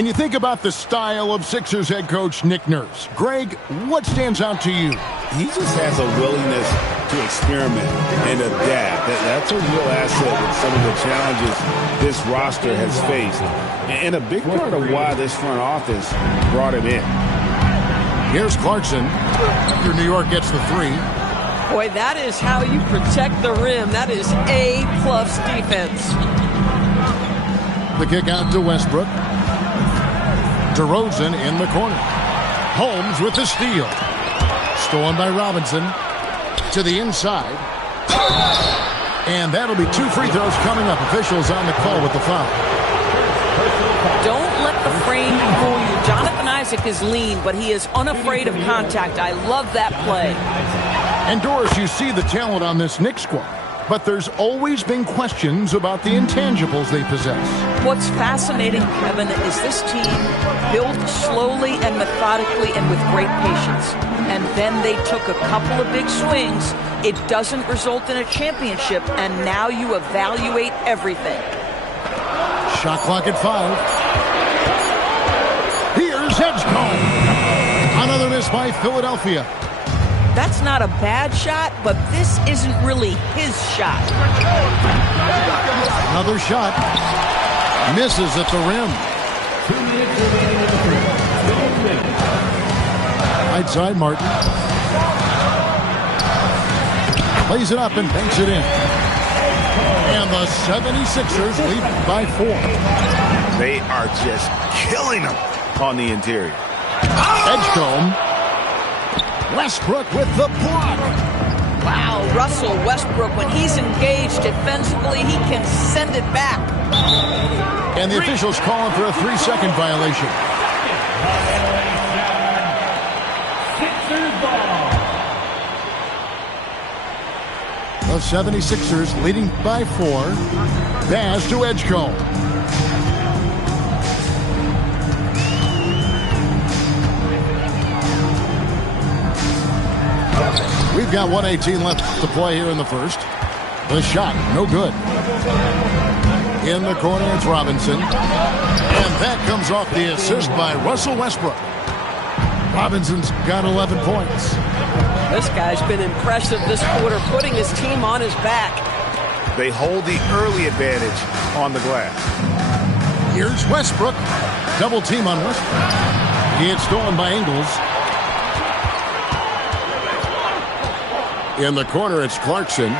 And you think about the style of Sixers head coach Nick Nurse. Greg, what stands out to you? He just has a willingness to experiment and adapt. That's a real asset with some of the challenges this roster has faced. And a big part of why this front office brought him in. Here's Clarkson after New York gets the three. Boy, that is how you protect the rim. That is A-plus defense. The kick out to Westbrook. DeRozan in the corner. Holmes with the steal. Stolen by Robinson. To the inside. And that'll be 2 free throws coming up. Officials on the call with the foul. Don't let the frame fool you. Jonathan Isaac is lean, but he is unafraid of contact. I love that play. And Doris, you see the talent on this Knicks squad, but there's always been questions about the intangibles they possess. What's fascinating, Kevin, is this team built slowly and methodically and with great patience. And then they took a couple of big swings. It doesn't result in a championship, and now you evaluate everything. Shot clock at 5. Here's Edgecombe. Another miss by Philadelphia. That's not a bad shot, but this isn't really his shot. Another shot. Misses at the rim. Right side, Martin. Plays it up and banks it in. And the 76ers lead by 4. They are just killing them on the interior. Edgecombe. Westbrook with the block. Wow, Russell Westbrook, when he's engaged defensively, he can send it back. And the officials calling for a 3-second violation. The 76ers leading by 4. Pass to Edgecombe. We've got 1:18 left to play here in the first. The shot, no good. In the corner, it's Robinson. And that comes off the assist by Russell Westbrook. Robinson's got 11 points. This guy's been impressive this quarter, putting his team on his back. They hold the early advantage on the glass. Here's Westbrook. Double team on Westbrook. He had stolen by Ingles. In the corner, it's Clarkson.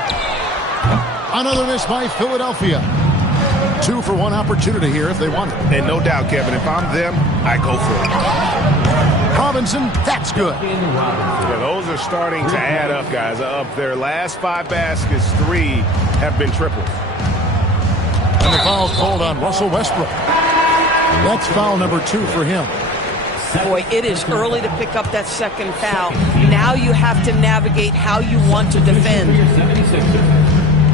Another miss by Philadelphia. 2 for 1 opportunity here if they want it. And no doubt, Kevin, if I'm them, I go for it. Robinson, that's good. Yeah, those are starting to add up, guys. Of their last 5 baskets, 3 have been triples. And the foul's called on Russell Westbrook. That's foul number 2 for him. Boy, it is early to pick up that second foul. Now you have to navigate how you want to defend.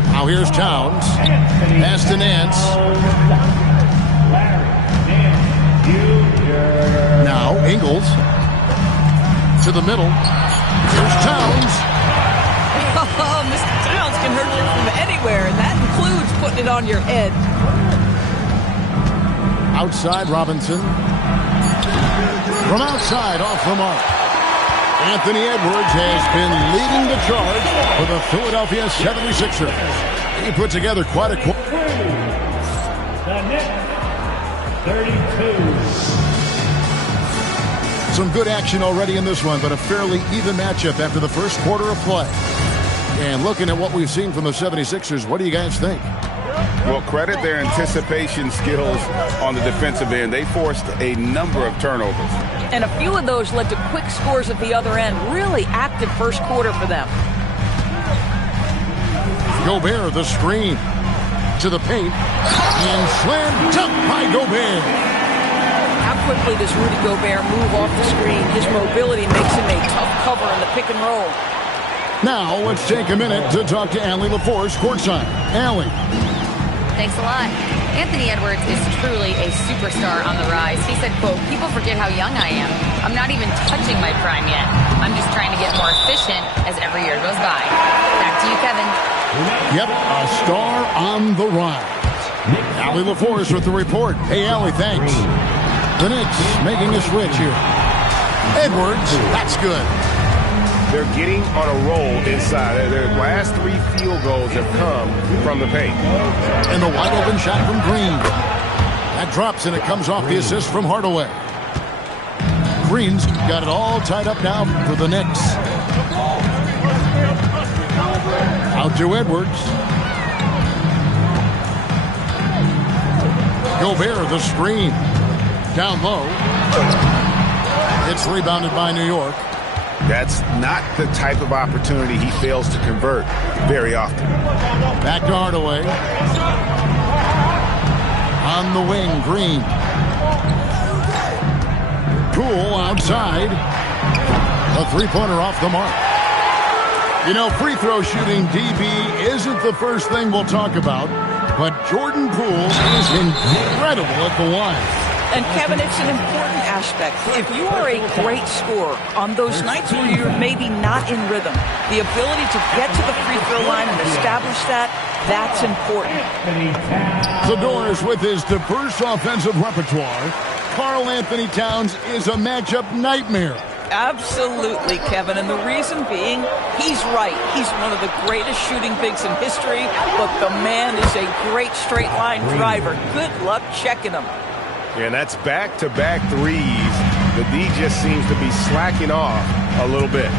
Now here's Towns. Pass to Nance. Now Ingles. To the middle. Here's Towns. Oh, Mr. Towns can hurt you from anywhere, and that includes putting it on your head. Outside Robinson. From outside, off the mark. Anthony Edwards has been leading the charge for the Philadelphia 76ers. He put together quite a... The Knicks, 32. Some good action already in this one, but a fairly even matchup after the first quarter of play. And looking at what we've seen from the 76ers, what do you guys think? Well, credit their anticipation skills on the defensive end. They forced a number of turnovers. And a few of those led to quick scores at the other end. Really active first quarter for them. Gobert, the screen. To the paint. And slam dunk by Gobert. How quickly does Rudy Gobert move off the screen? His mobility makes him a tough cover in the pick and roll. Now, let's take a minute to talk to Allie LaForce courtside. Allie. Thanks a lot. Anthony Edwards is truly a superstar on the rise. He said, quote, "People forget how young I am. I'm not even touching my prime yet. I'm just trying to get more efficient as every year goes by." Back to you, Kevin. Yep, a star on the rise. Allie LaForce with the report. Hey, Allie, thanks. The Knicks making a switch here. Edwards, that's good. They're getting on a roll inside. Their last 3 field goals have come from the paint. And the wide open shot from Green. That drops and it comes off the assist from Hardaway. Green's got it all tied up now for the Knicks. Out to Edwards. Gobert, the screen. Down low. It's rebounded by New York. That's not the type of opportunity he fails to convert very often. Back to Hardaway. On the wing, Green. Poole outside. A three-pointer off the mark. You know, free throw shooting, DB, isn't the first thing we'll talk about, but Jordan Poole is incredible at the line. And, Kevin, it's an important aspect. If you are a great scorer on those nights where you're maybe not in rhythm, the ability to get to the free throw line and establish that, that's important. The Doors with his diverse offensive repertoire. Karl Anthony Towns is a matchup nightmare. Absolutely, Kevin. And the reason being, he's right. He's one of the greatest shooting bigs in history, but the man is a great straight-line driver. Good luck checking him. And that's back-to-back threes. The D just seems to be slacking off a little bit.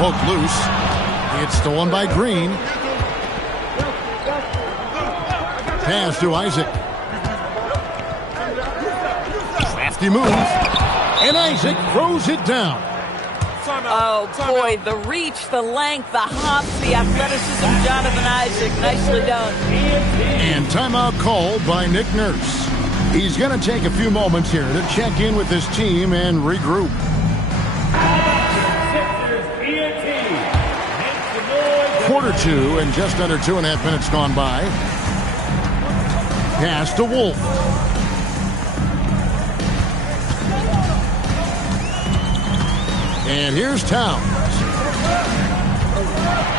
Poked loose. It's stolen by Green. Pass to Isaac. Crafty move. And Isaac throws it down. Oh, boy, the reach, the length, the hop, the athleticism, Jonathan Isaac. Nicely done. And timeout called by Nick Nurse. He's going to take a few moments here to check in with his team and regroup. Quarter 2 and just under 2.5 minutes gone by. Pass to Wolf. And here's Towns.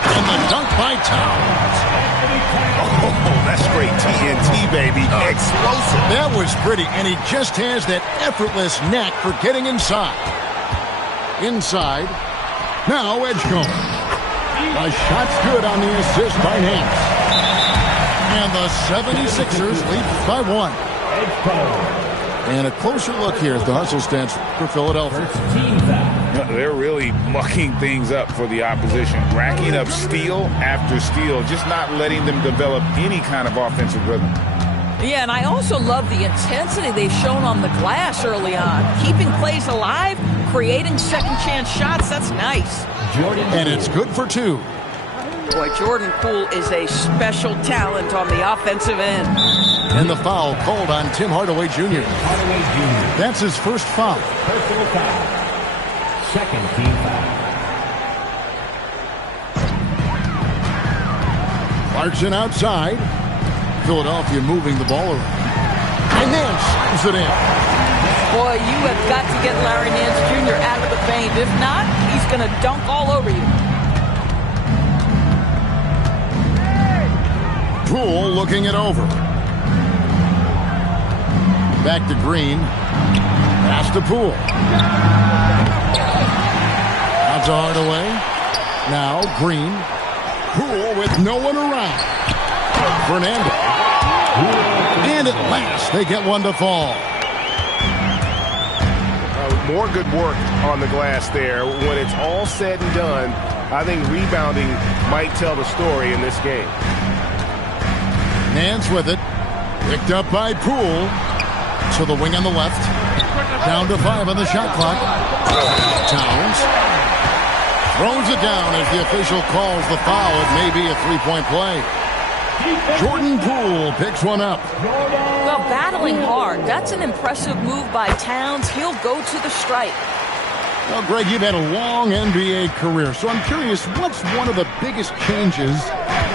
And the dunk by Towns. Oh, that's great TNT, baby. Explosive. That was pretty, and he just has that effortless knack for getting inside. Inside. Now Edgecombe. A shot's good on the assist by Nance. And the 76ers lead by 1. And a closer look here at the hustle stats for Philadelphia. They're really mucking things up for the opposition, racking up steal after steal, just not letting them develop any kind of offensive rhythm. Yeah, and I also love the intensity they've shown on the glass early on. Keeping plays alive, creating second-chance shots, that's nice. And it's good for 2. Boy, Jordan Poole is a special talent on the offensive end. And the foul called on Tim Hardaway Jr. That's his first foul. Personal foul. Second team foul. Clarkson outside. Philadelphia moving the ball around. And Nance slams it in. Boy, you have got to get Larry Nance Jr. out of the paint. If not, he's going to dunk all over you. Poole looking it over. Back to Green. Pass to Poole. Out to Hardaway. Now Green. Poole with no one around. Fernando. And at last they get one to fall. More good work on the glass there. When it's all said and done, I think rebounding might tell the story in this game. Nance with it. Picked up by Poole. To the wing on the left. Down to 5 on the shot clock. Towns throws it down as the official calls the foul. It may be a three-point play. Jordan Poole picks one up. Well, battling hard. That's an impressive move by Towns. He'll go to the stripe. Well, Greg, you've had a long NBA career, so I'm curious, what's one of the biggest changes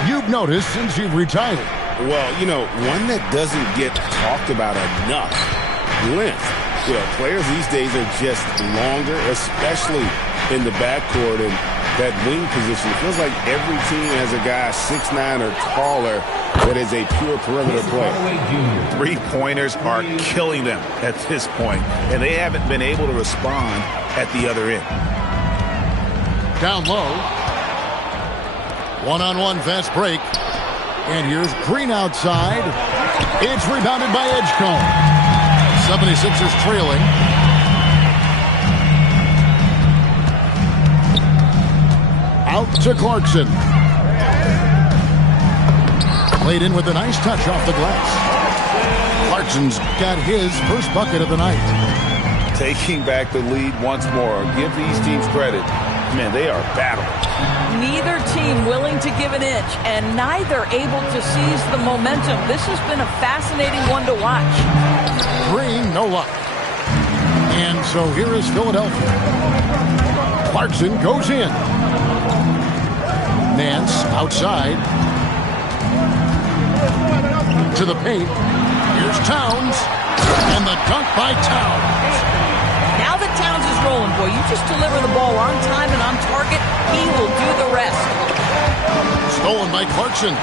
you've noticed since you've retired? Well, you know, one that doesn't get talked about enough, length. You know, players these days are just longer, especially in the backcourt and that wing position. It feels like every team has a guy 6'9" or taller that is a pure perimeter player. Three-pointers are killing them at this point, and they haven't been able to respond at the other end. Down low. One-on-one fast break. And here's Green outside. It's rebounded by Edgecombe. 76ers trailing. Out to Clarkson. Played in with a nice touch off the glass. Clarkson's got his first bucket of the night. Taking back the lead once more. Give these teams credit. Man, they are battling. Neither team willing to give an inch, and neither able to seize the momentum. This has been a fascinating one to watch. Green, no luck. And so here is Philadelphia. Clarkson goes in. Nance outside. To the paint. Here's Towns. And the dunk by Towns. Now that Towns is rolling, boy, you just deliver the ball on time and on target, he will do the rest. Stolen by Clarkson.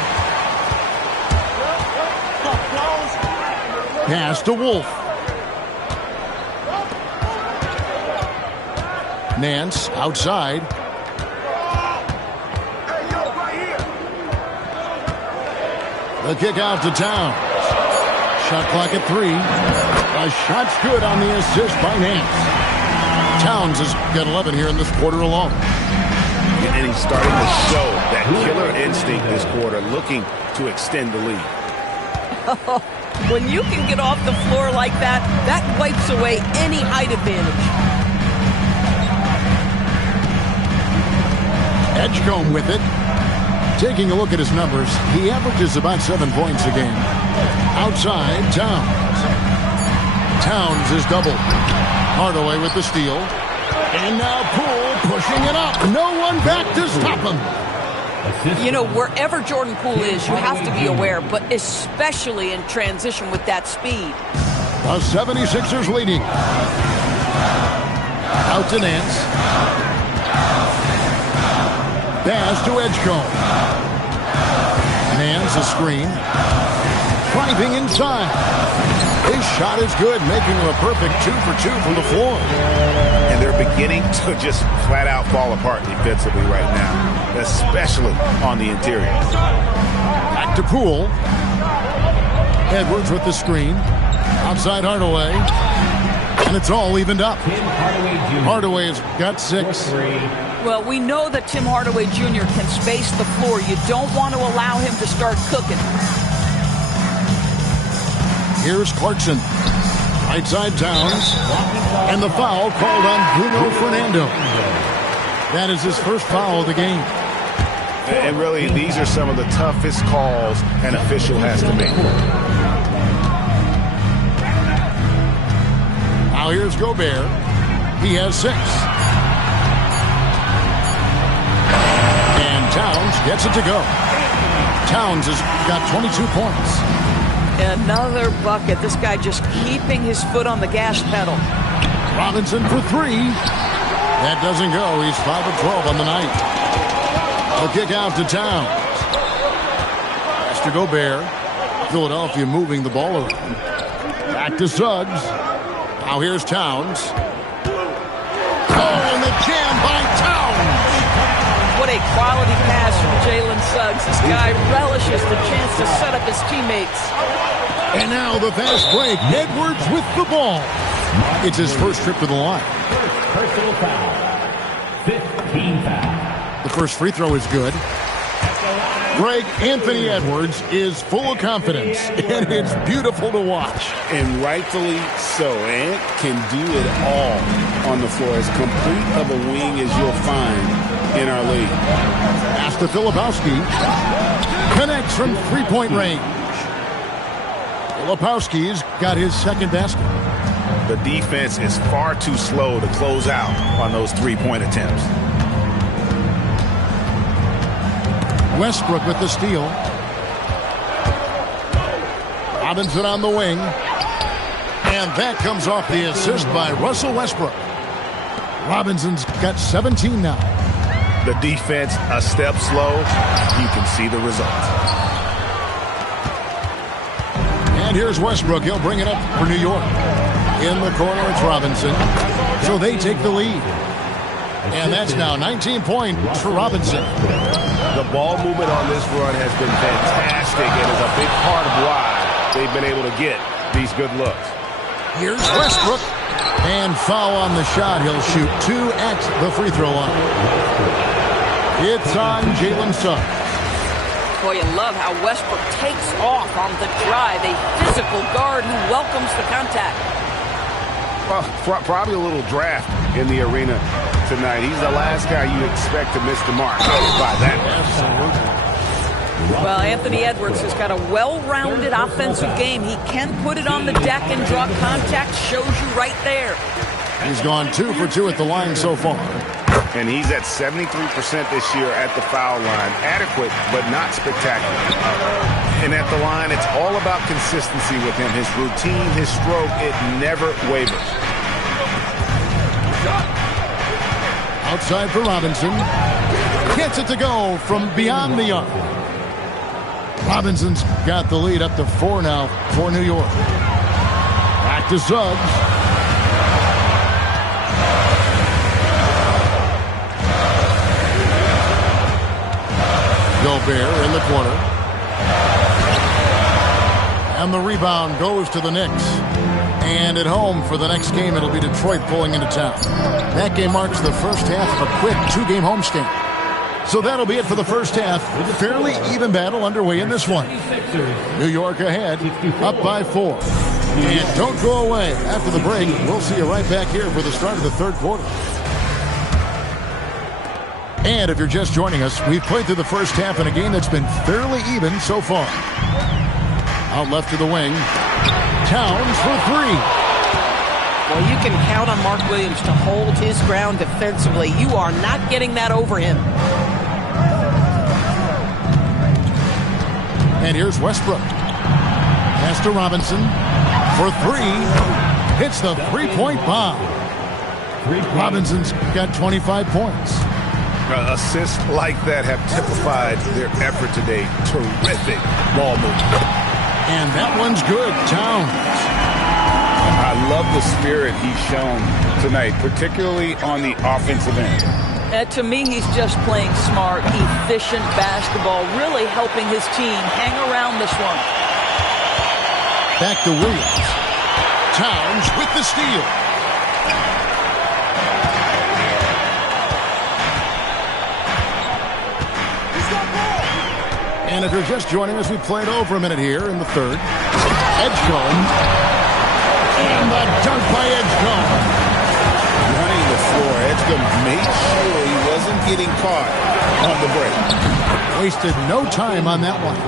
Pass to Wolf. Nance outside. The kick out to Towns. Shot clock at 3. A shot's good on the assist by Nance. Towns has got 11 here in this quarter alone. And he's starting to show that killer instinct this quarter, looking to extend the lead. When you can get off the floor like that, that wipes away any height advantage. Edgecombe with it. Taking a look at his numbers, he averages about 7 points a game. Outside, Towns. Towns is doubled. Hardaway with the steal. And now Poole pushing it up. No one back to stop him. You know, wherever Jordan Poole is, you have to be aware, but especially in transition with that speed. The 76ers leading. Out to Nance. Pass to Edgecombe. Nance a screen. Driving inside. His shot is good, making him a perfect 2 for 2 from the floor. And they're beginning to just flat out fall apart defensively right now, especially on the interior. Back to Poole. Edwards with the screen. Outside Hardaway. And it's all evened up. Hardaway has got 6. Well, we know that Tim Hardaway Jr. can space the floor. You don't want to allow him to start cooking. Here's Clarkson. Right side Towns. And the foul called on Bruno Fernando. That is his first foul of the game. And really, these are some of the toughest calls an official has to make. Now here's Gobert. He has 6. And Towns gets it to go. Towns has got 22 points. Another bucket. This guy just keeping his foot on the gas pedal. Robinson for 3. That doesn't go. He's 5 of 12 on the night. The kick out to Towns. Pass to Gobert. Philadelphia moving the ball around. Back to Suggs. Now here's Towns. Oh, and the jam by Towns. What a quality pass from Jalen Suggs. This guy relishes the chance to set up his teammates. And now the fast break. Edwards with the ball. It's his first trip to the line. Personal foul. 15 foul. The first free throw is good. Greg, Anthony Edwards is full of confidence, and it's beautiful to watch. And rightfully so. Ant can do it all on the floor. As complete of a wing as you'll find in our league. Pass to Filipowski. Connects from three-point range. Filipowski's got his second basket. The defense is far too slow to close out on those three-point attempts. Westbrook with the steal. Robinson on the wing. And that comes off the assist by Russell Westbrook. Robinson's got 17 now. The defense a step slow. You can see the result. And here's Westbrook. He'll bring it up for New York. In the corner, it's Robinson. So they take the lead. And that's now 19 points for Robinson. The ball movement on this run has been fantastic and is a big part of why they've been able to get these good looks. Here's Westbrook. And foul on the shot. He'll shoot 2 at the free throw line. It's on Jalen Suggs. Boy, you love how Westbrook takes off on the drive. A physical guard who welcomes the contact. Well, probably a little draft in the arena tonight. He's the last guy you expect to miss the mark by that. Absolutely. Well, Anthony Edwards has got a well-rounded offensive game. He can put it on the deck and draw contact. Shows you right there. He's gone 2 for 2 at the line so far. And he's at 73% this year at the foul line. Adequate, but not spectacular. And at the line, it's all about consistency with him. His routine, his stroke, it never wavers. Outside for Robinson. Gets it to go from beyond the arc. Robinson's got the lead up to 4 now for New York. Back to Suggs. Gobert in the corner. And the rebound goes to the Knicks. And at home for the next game, it'll be Detroit pulling into town. That game marks the first half of a quick 2-game homestand. So that'll be it for the first half. Fairly even battle underway in this one. New York ahead, up by 4. And don't go away. After the break, we'll see you right back here for the start of the third quarter. And if you're just joining us, we've played through the first half in a game that's been fairly even so far. Out left to the wing. Towns for 3. Well, you can count on Mark Williams to hold his ground defensively. You are not getting that over him. And here's Westbrook. Pass to Robinson for 3. Hits the 3-point bomb. Robinson's got 25 points. Assists like that have typified their effort today. Terrific ball movement. And that one's good. Towns. I love the spirit he's shown tonight, particularly on the offensive end. To me, he's just playing smart, efficient basketball, really helping his team hang around this one. Back to Williams. Towns with the steal. And if you're just joining us, we played over a minute here in the third. Edgecombe. And the dunk by Edgecombe. Running the floor, Edgecombe made sure he wasn't getting caught on the break. Wasted no time on that one.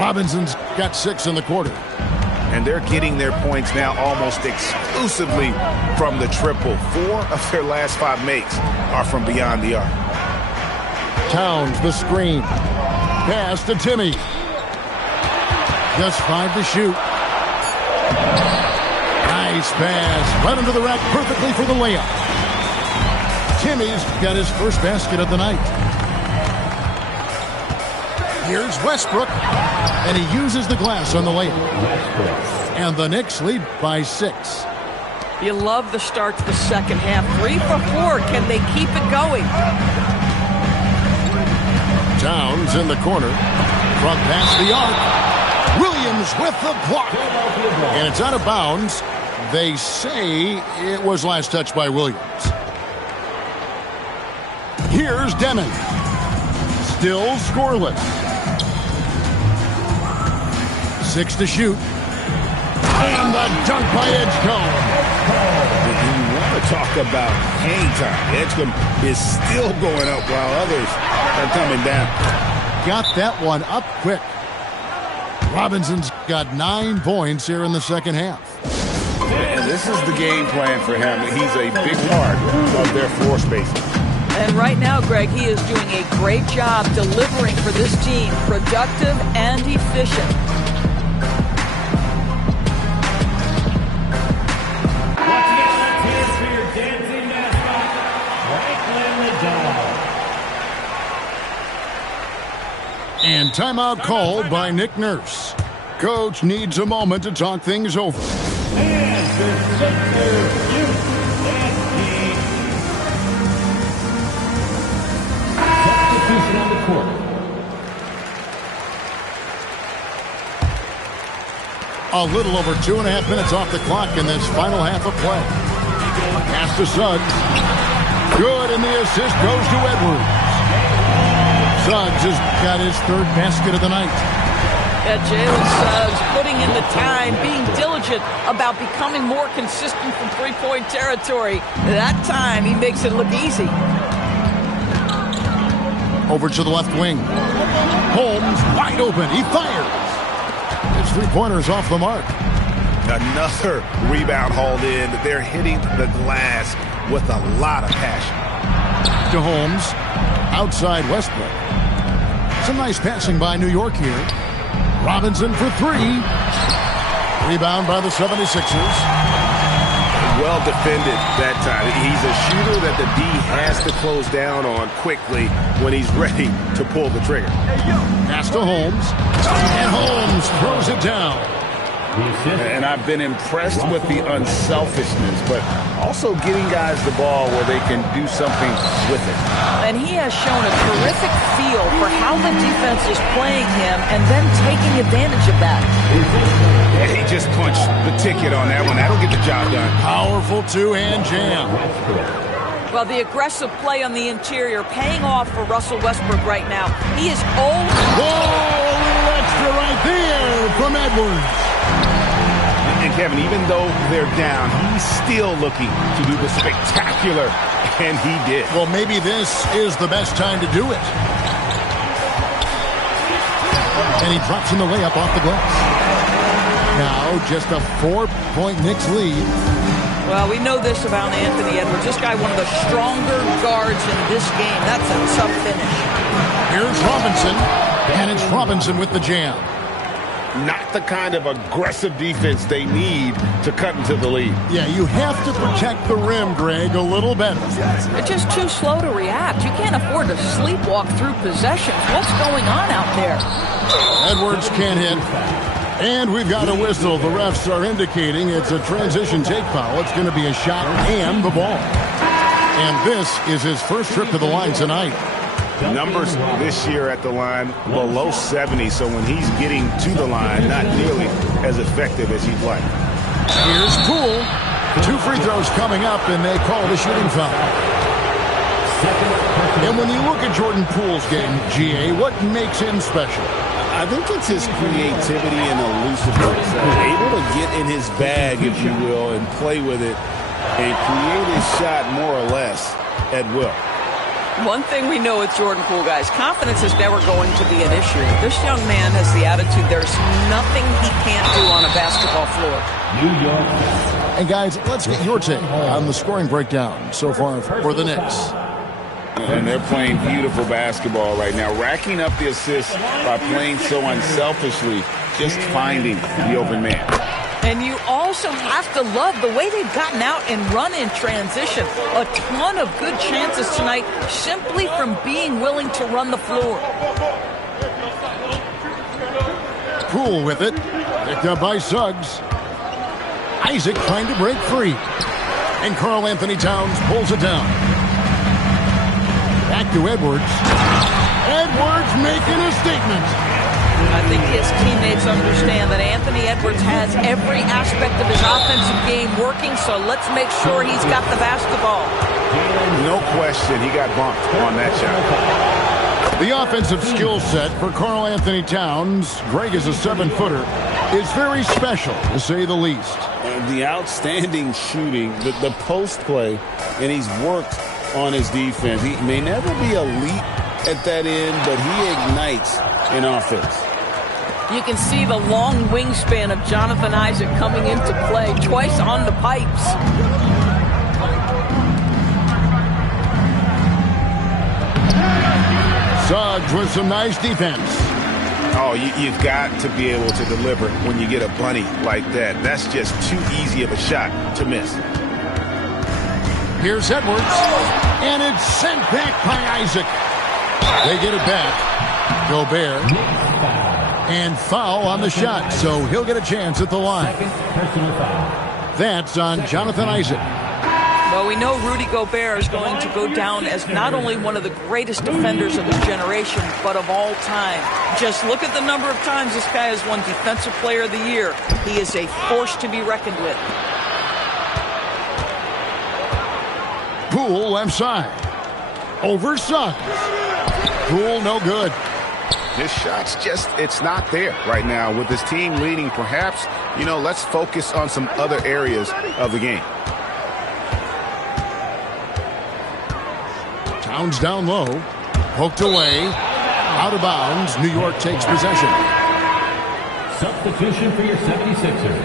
Robinson's got 6 in the quarter. And they're getting their points now almost exclusively from the triple. 4 of their last 5 makes are from beyond the arc. Towns, the screen. Pass to Timmy. Just 5 to shoot. Nice pass. Right under the rack perfectly for the layup. Timmy's got his first basket of the night. Here's Westbrook. And he uses the glass on the layup. And the Knicks lead by 6. You love the start to the second half. 3 for 4. Can they keep it going? Towns in the corner. From past the arc. Williams with the block. And it's out of bounds. They say it was last touched by Williams. Here's Demon. Still scoreless. 6 to shoot. And the dunk by Edgecombe. You want to talk about hang time. Edgecombe is still going up while others are coming down. Got that one up quick. Robinson's got 9 points here in the second half. And this is the game plan for him. He's a big part of their floor spacing. And right now, Greg, he is doing a great job delivering for this team. Productive and efficient. And timeout called by Nick Nurse. Coach needs a moment to talk things over. And the center, substitution on the court. A little over 2.5 minutes off the clock in this final half of play. Pass to Suggs. Good, and the assist goes to Edwards. Suggs has got his third basket of the night. Yeah, Jalen Suggs putting in the time, being diligent about becoming more consistent from three-point territory. That time, he makes it look easy. Over to the left wing. Holmes wide open. He fires. His three-pointers off the mark. Another rebound hauled in. They're hitting the glass with a lot of passion. To Holmes. Outside Westbrook. Some nice passing by New York here. Robinson for three. Rebound by the 76ers. Well defended that time. He's a shooter that the D has to close down on quickly when he's ready to pull the trigger. Pass to Holmes. And Holmes throws it down. And I've been impressed with the unselfishness, but also getting guys the ball where they can do something with it. And he has shown a terrific feel for how the defense is playing him and then taking advantage of that. Yeah, he just punched the ticket on that one. That'll get the job done. Powerful two-hand jam. Well, the aggressive play on the interior paying off for Russell Westbrook right now. He is old. Whoa, a little extra right there from Edwards. And Kevin, even though they're down, he's still looking to do the spectacular, and he did. Well, maybe this is the best time to do it. And he drops in the layup off the glass. Now, just a 4-point Knicks lead. Well, we know this about Anthony Edwards. This guy, one of the stronger guards in this game. That's a tough finish. Here's Robinson, and it's Robinson with the jam. Not the kind of aggressive defense they need to cut into the lead. Yeah, you have to protect the rim, Greg, a little better. They're just too slow to react. You can't afford to sleepwalk through possessions. What's going on out there? Edwards can't hit. And we've got a whistle. The refs are indicating it's a transition take foul. It's going to be a shot and the ball. And this is his first trip to the line tonight. Numbers this year at the line below 70, so when he's getting to the line, not nearly as effective as he'd like. Here's Poole. 2 free throws coming up, and they call the shooting foul. And when you look at Jordan Poole's game, GA, what makes him special? I think it's his creativity and elusiveness. Able to get in his bag, if you will, and play with it and create his shot more or less at will. One thing we know with Jordan Poole, guys, confidence is never going to be an issue. This young man has the attitude there's nothing he can't do on a basketball floor. New York. And guys, let's get your take on the scoring breakdown so far for the Knicks. And they're playing beautiful basketball right now, racking up the assists by playing so unselfishly, just finding the open man. And you also have to love the way they've gotten out and run in transition. A ton of good chances tonight simply from being willing to run the floor. Poole with it. Picked up by Suggs. Isaac trying to break free. And Karl Anthony Towns pulls it down. Back to Edwards. Edwards making a statement. I think his teammates understand that Anthony Edwards has every aspect of his offensive game working, so let's make sure he's got the basketball. No question, he got bumped on that shot. The offensive skill set for Karl Anthony Towns, Greg is a 7-footer, is very special, to say the least. The outstanding shooting, the post play, and he's worked on his defense. He may never be elite at that end, but he ignites in offense. You can see the long wingspan of Jonathan Isaac coming into play, twice on the pipes. Suggs with some nice defense. Oh, you've got to be able to deliver when you get a bunny like that. That's just too easy of a shot to miss. Here's Edwards, and it's sent back by Isaac. They get it back. Gobert. And foul on the shot, so he'll get a chance at the line. Personal foul. That's on Jonathan Isaac. Well, we know Rudy Gobert is going to go down as not only one of the greatest defenders of his generation, but of all time. Just look at the number of times this guy has won Defensive Player of the Year. He is a force to be reckoned with. Poole left side. Over Suggs. Poole no good. His shot's just, it's not there right now. With his team leading, perhaps, let's focus on some other areas of the game. Towns down low. Poked away. Out of bounds. New York takes possession. Substitution for your 76ers.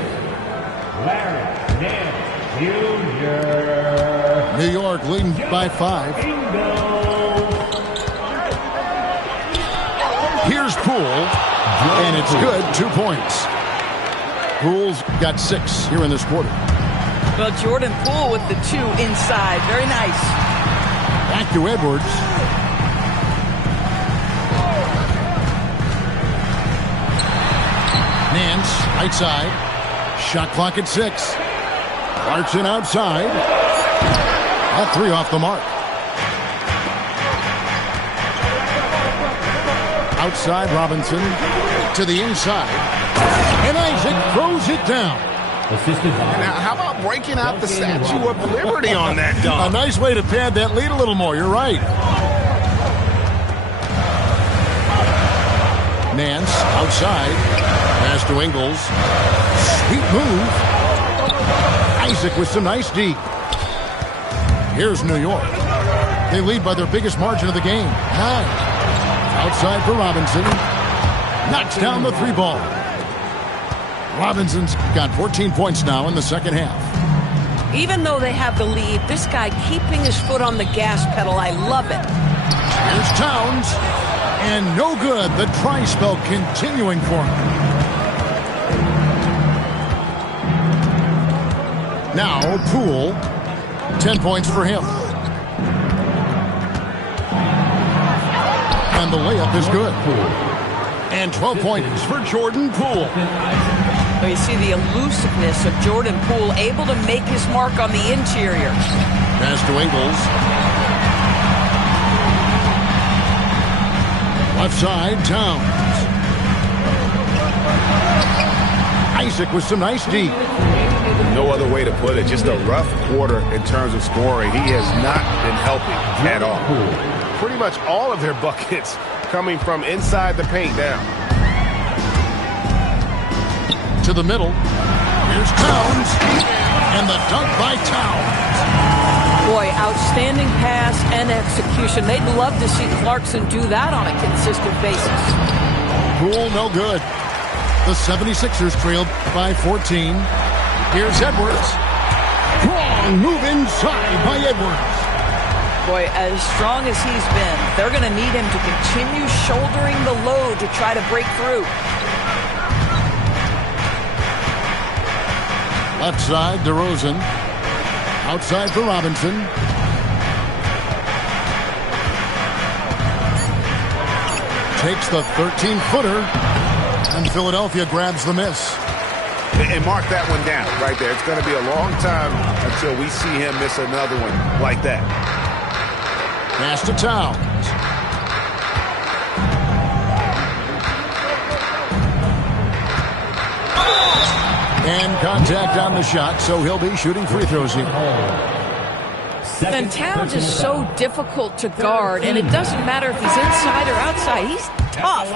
Larry Nance Jr. New York leading by 5. Here's Poole. And it's good. 2 points. Poole's got 6 here in this quarter. Well, Jordan Poole with the 2 inside. Very nice. Back to Edwards. Nance, right side. Shot clock at 6. Clarkson outside. That 3 off the mark. Outside Robinson to the inside. And Isaac throws it down. Now, how about breaking out the Statue of Liberty on that dunk? A nice way to pad that lead a little more. You're right. Nance outside. Pass to Ingles. Sweet move. Isaac with some nice D. Here's New York. They lead by their biggest margin of the game. 9. Outside for Robinson. Knocks down the 3 ball. Robinson's got 14 points now in the second half. Even though they have the lead, this guy keeping his foot on the gas pedal, I love it. Here's Towns. And no good. The try spell continuing for him. Now Poole. 10 points for him. And the layup is good. And 12 points for Jordan Poole. So you see the elusiveness of Jordan Poole, able to make his mark on the interior. Pass to Ingles. Left side, Towns. Isaac with some nice D. No other way to put it. Just a rough quarter in terms of scoring. He has not been helping at all. Pretty much all of their buckets coming from inside the paint now. To the middle. Here's Towns. And the dunk by Towns. Boy, outstanding pass and execution. They'd love to see Clarkson do that on a consistent basis. Poole no good. The 76ers trailed by 14. Here's Edwards. Strong move inside by Edwards. Boy, as strong as he's been, they're going to need him to continue shouldering the load to try to break through. Left side, DeRozan. Outside for Robinson. Takes the 13-footer. And Philadelphia grabs the miss. And mark that one down right there. It's going to be a long time until we see him miss another one like that. Pass to Towns. And contact on the shot, so he'll be shooting free throws here. And Towns is so difficult to guard, and it doesn't matter if he's inside or outside. He's tough.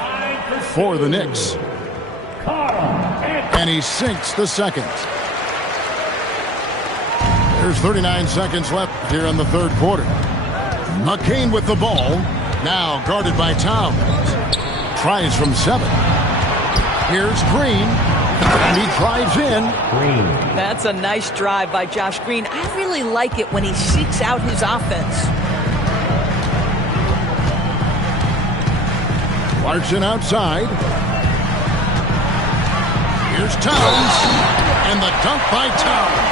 For the Knicks. And he sinks the second. There's 39 seconds left here in the third quarter. McCain with the ball. Now guarded by Towns. Tries from 7. Here's Green. And he drives in. Green. That's a nice drive by Josh Green. I really like it when he seeks out his offense. Clarkson outside. Here's Towns. And the dunk by Towns.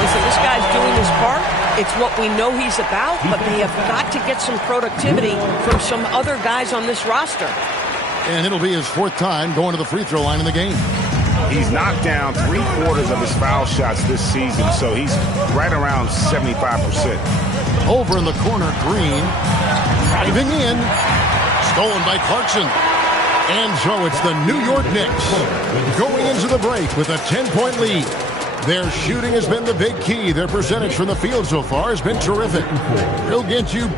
Listen, this guy's doing his part. It's what we know he's about, but they have got to get some productivity from some other guys on this roster. And it'll be his 4th time going to the free throw line in the game. He's knocked down 3/4 of his foul shots this season, so he's right around 75%. Over in the corner, Green. Driving in. Stolen by Clarkson. And so it's the New York Knicks going into the break with a 10-point lead. Their shooting has been the big key. Their percentage from the field so far has been terrific. They'll get you.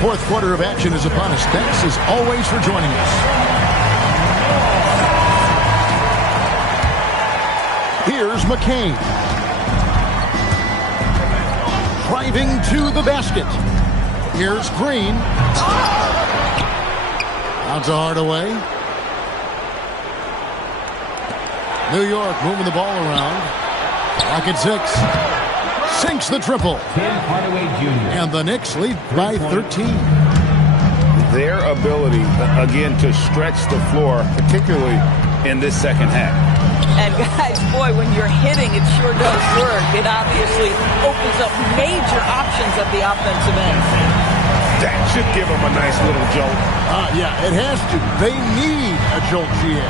Fourth quarter of action is upon us. Thanks as always for joining us. Here's McCain. Driving to the basket. Here's Green. Out to Hardaway. New York moving the ball around. Clock at 6. Sinks the triple. Tim Hardaway Jr. And the Knicks lead by 13. Their ability, again, to stretch the floor, particularly in this second half. And guys, boy, when you're hitting, it sure does work. It obviously opens up major options at the offensive end. That should give him a nice little jolt. Yeah, it has to. They need a jolt, GA.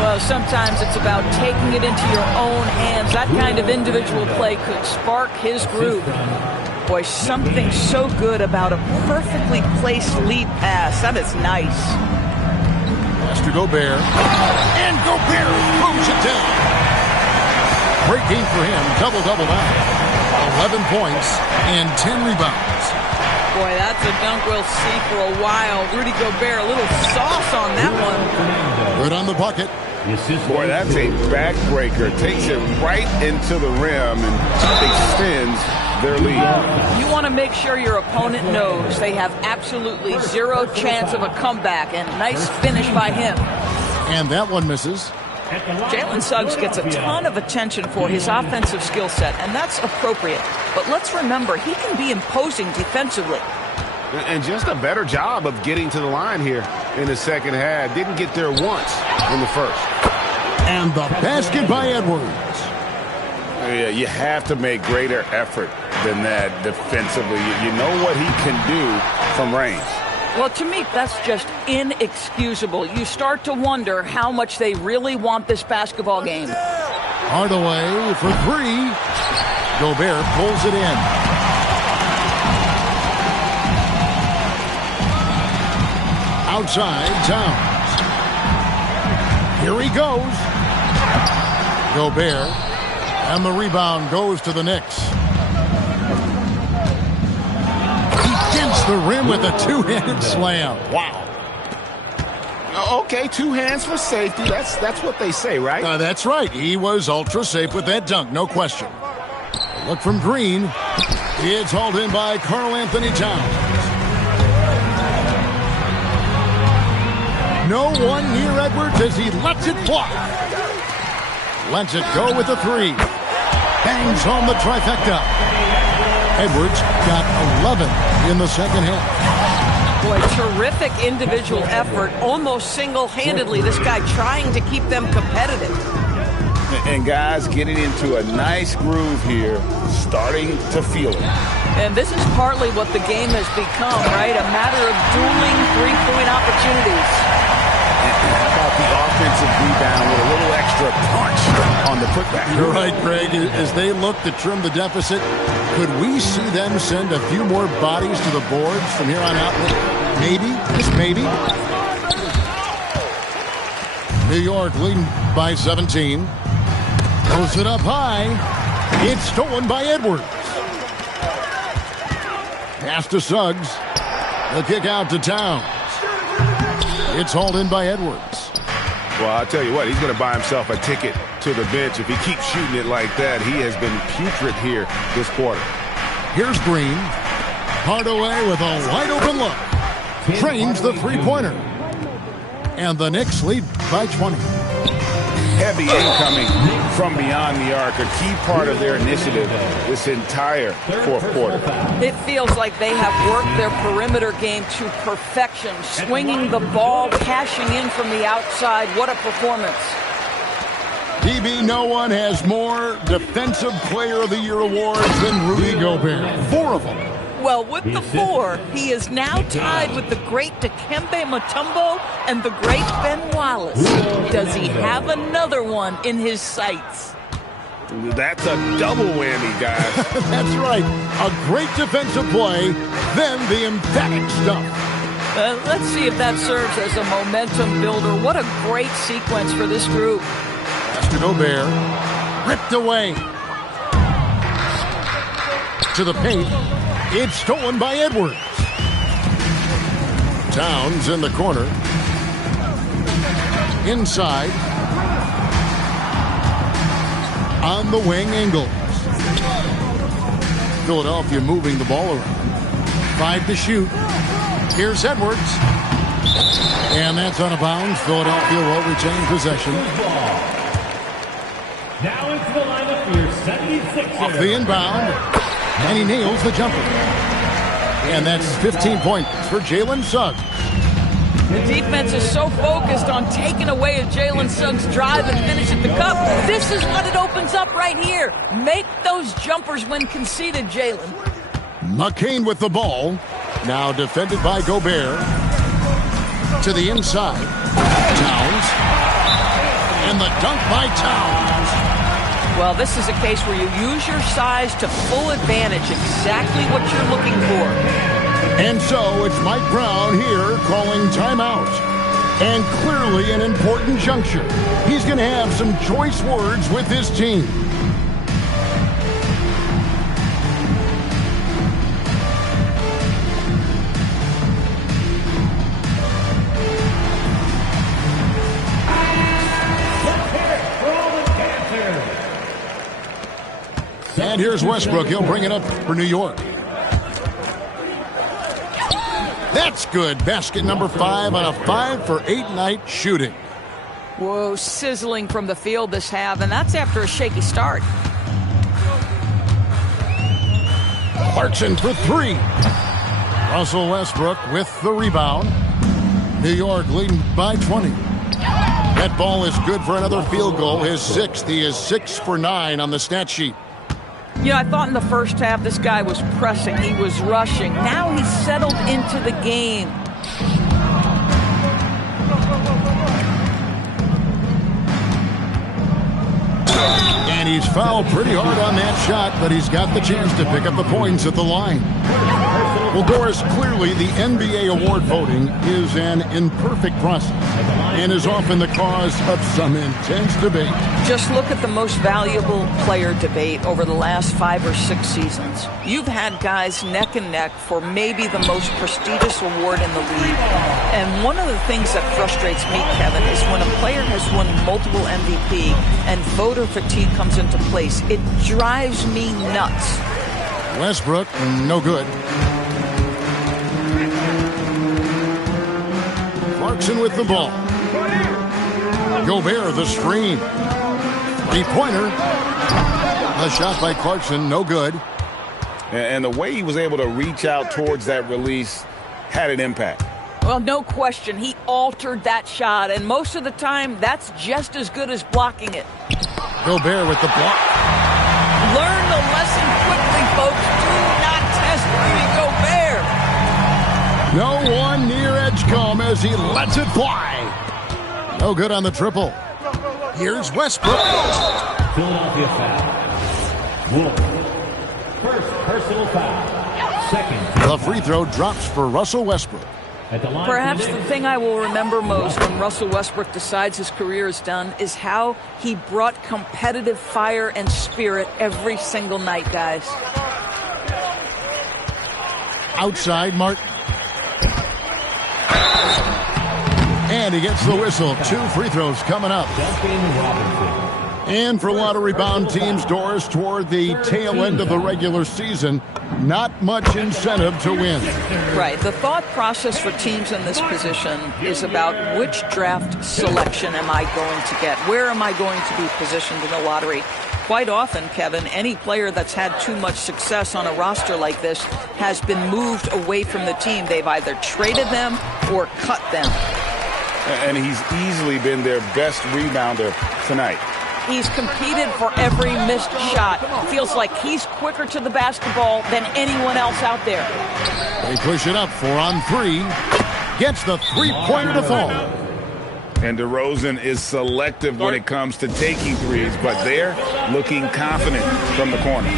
Well, sometimes it's about taking it into your own hands. That kind of individual play could spark his groove. Boy, something so good about a perfectly placed lead pass. That is nice. Pass to Gobert. And Gobert throws it down. Great game for him. Double-double now. 11 points and 10 rebounds. Boy, that's a dunk we'll see for a while. Rudy Gobert, a little sauce on that one. Good on the bucket. Boy, that's a backbreaker. Takes it right into the rim and extends their lead. You want to make sure your opponent knows they have absolutely zero chance of a comeback, and nice finish by him. And that one misses. Jalen Suggs gets a ton of attention for his offensive skill set, and that's appropriate. But let's remember, he can be imposing defensively. And just a better job of getting to the line here in the second half. Didn't get there once in the first. And the basket by Edwards. Yeah, you have to make greater effort than that defensively. You know what he can do from range. Well, to me, that's just inexcusable. You start to wonder how much they really want this basketball game. Hardaway for 3. Gobert pulls it in. Outside, Towns. Here he goes. Gobert. And the rebound goes to the Knicks. Against the rim with a two-handed slam. Wow. Okay, 2 hands for safety. That's what they say, right? That's right. He was ultra safe with that dunk, no question. Look from Green. It's hauled in by Karl-Anthony Towns. No one near Edwards as he lets it fly. Lets it go with a 3. Bangs home the trifecta. Edwards got 11 in the second half. Boy, terrific individual effort. Almost single-handedly, this guy trying to keep them competitive. And guys getting into a nice groove here, starting to feel it. And this is partly what the game has become, right? A matter of dueling three-point opportunities. How about the offensive rebound with a little extra punch on the putback? You're right, Craig. As they look to trim the deficit, could we see them send a few more bodies to the boards from here on out? Maybe, just maybe. New York leading by 17. Throws it up high. It's stolen by Edwards. Pass to Suggs. The kick out to Towns. It's hauled in by Edwards. Well, I'll tell you what, he's going to buy himself a ticket to the bench. If he keeps shooting it like that, he has been putrid here this quarter. Here's Green. Hardaway with a wide open look. Trains the three-pointer. And the Knicks lead by 20. Heavy incoming from beyond the arc, a key part of their initiative this entire fourth quarter. It feels like they have worked their perimeter game to perfection, swinging the ball, cashing in from the outside. What a performance. DB, no one has more Defensive Player of the Year awards than Rudy Gobert. 4 of them. Well, with the 4, he is now tied with the great Dikembe Mutombo and the great Ben Wallace. Does he have another one in his sights? That's a double whammy, guys. That's right. A great defensive play, then the emphatic stuff. Let's see if that serves as a momentum builder. What a great sequence for this group. Pass to Gobert. Ripped away. To the paint. It's stolen by Edwards. Towns in the corner. Inside. On the wing, Ingles. Philadelphia moving the ball around. 5 to shoot. Here's Edwards. And that's out of bounds. Philadelphia will retain possession. Now into the lineup for your 76ers. Off the inbound. And he nails the jumper. And that's 15 points for Jalen Suggs. The defense is so focused on taking away a Jalen Suggs drive and finish at the cup. This is what it opens up right here. Make those jumpers when conceded, Jalen. McCain with the ball. Now defended by Gobert. To the inside. Towns. And the dunk by Towns. Well, this is a case where you use your size to full advantage, exactly what you're looking for. And so it's Mike Brown here calling timeout. And clearly an important juncture. He's going to have some choice words with his team. And here's Westbrook. He'll bring it up for New York. That's good. Basket number 5 on a 5-for-8 night shooting. Whoa, sizzling from the field this half, and that's after a shaky start. Clarkson for 3. Russell Westbrook with the rebound. New York leading by 20. That ball is good for another field goal. His 6th. He is 6 for 9 on the stat sheet. You know, I thought in the first half this guy was pressing. He was rushing. Now he's settled into the game. And he's fouled pretty hard on that shot, but he's got the chance to pick up the points at the line. Well, Doris, clearly the NBA award voting is an imperfect process and is often the cause of some intense debate. Just look at the most valuable player debate over the last 5 or 6 seasons. You've had guys neck and neck for maybe the most prestigious award in the league. And one of the things that frustrates me, Kevin, is when a player has won multiple MVP and voter fatigue comes into place. It drives me nuts. Westbrook, no good. Clarkson with the ball. Gobert, the screen. 3-pointer. A shot by Clarkson, no good. And the way he was able to reach out towards that release had an impact. Well, no question. He altered that shot, and most of the time, that's just as good as blocking it. Gobert with the block. Learn the lesson quickly, folks. Do not test Rudy Gobert. No one near edge come as he lets it fly. No good on the triple. Here's Westbrook. Philadelphia foul. Wolf. First personal foul. Second. The free throw drops for Russell Westbrook. Perhaps the thing I will remember most when Russell Westbrook decides his career is done is how he brought competitive fire and spirit every single night, guys. Outside, Martin. And he gets the whistle. 2 free throws coming up. And for a lot of rebound teams, Doris, toward the tail end of the regular season, not much incentive to win. Right. The thought process for teams in this position is about which draft selection am I going to get? Where am I going to be positioned in the lottery? Quite often, Kevin, any player that's had too much success on a roster like this has been moved away from the team. They've either traded them or cut them. And he's easily been their best rebounder tonight. He's competed for every missed shot. Feels like he's quicker to the basketball than anyone else out there. They push it up 4 on 3. Gets the three-pointer to fall. And DeRozan is selective when it comes to taking threes, but they're looking confident from the corner.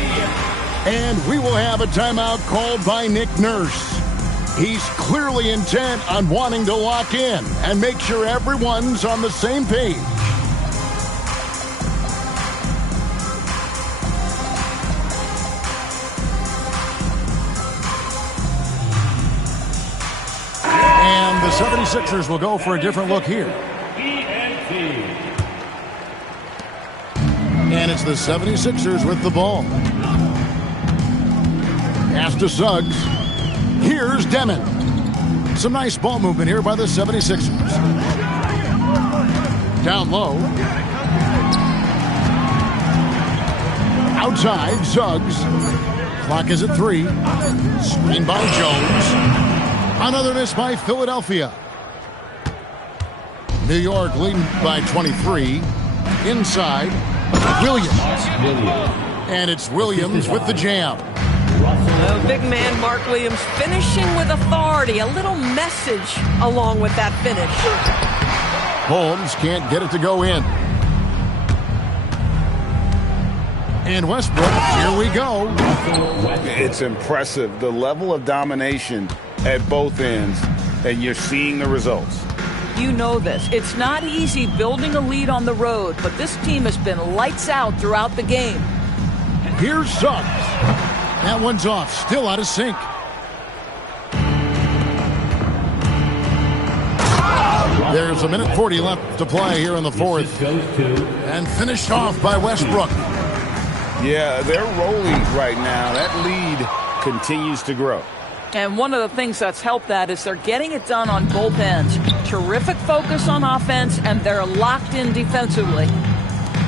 And we will have a timeout called by Nick Nurse. He's clearly intent on wanting to lock in and make sure everyone's on the same page. And the 76ers will go for a different look here. And it's the 76ers with the ball. Pass to Suggs. Here's Demon. Some nice ball movement here by the 76ers. Down low. Outside, Suggs. Clock is at 3. Screen by Jones. Another miss by Philadelphia. New York leading by 23. Inside, Williams. And it's Williams with the jam. Big man Mark Williams finishing with authority. A little message along with that finish. Holmes can't get it to go in. And Westbrook, here we go. It's impressive, the level of domination at both ends, and you're seeing the results. You know this. It's not easy building a lead on the road, but this team has been lights out throughout the game. Here's Suggs. That one's off, still out of sync. There's 1:40 left to play here in the fourth. And finished off by Westbrook. Yeah, they're rolling right now. That lead continues to grow. And one of the things that's helped that is they're getting it done on both ends. Terrific focus on offense, and they're locked in defensively.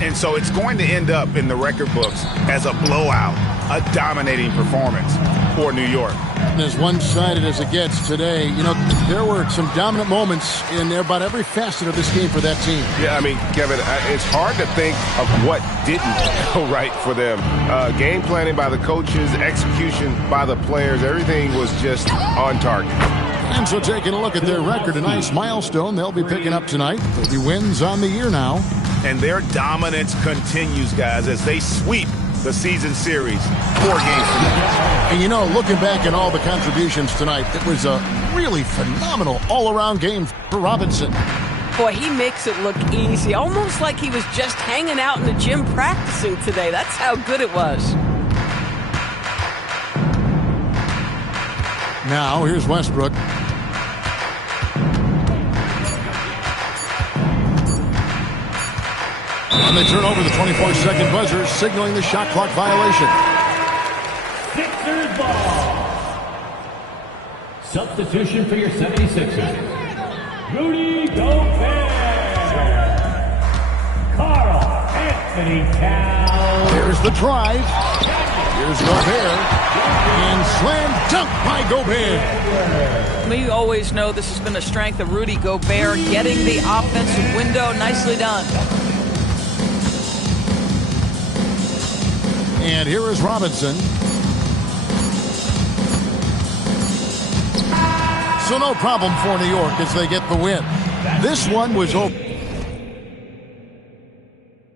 And so it's going to end up in the record books as a blowout, a dominating performance for New York. And as one-sided as it gets today, you know, there were some dominant moments in about every facet of this game for that team. Yeah, I mean, Kevin, it's hard to think of what didn't go right for them. Game planning by the coaches, execution by the players, everything was just on target. And so taking a look at their record, a nice milestone they'll be picking up tonight. 30 wins on the year now. And their dominance continues, guys, as they sweep the season series 4 games from now. And you know, looking back at all the contributions tonight, it was a really phenomenal all-around game for Robinson. Boy, he makes it look easy, almost like he was just hanging out in the gym practicing today. That's how good it was. Now, here's Westbrook. And they turn over the 24-second buzzer, signaling the shot clock violation. Sixers ball. Substitution for your 76ers. Rudy Gobert. Karl Anthony Towns. There's the drive. Here's Gobert. And slam dunk by Gobert. We always know this has been a strength of Rudy Gobert, getting the offensive window. Nicely done. And here is Robinson. So no problem for New York as they get the win. This one was open.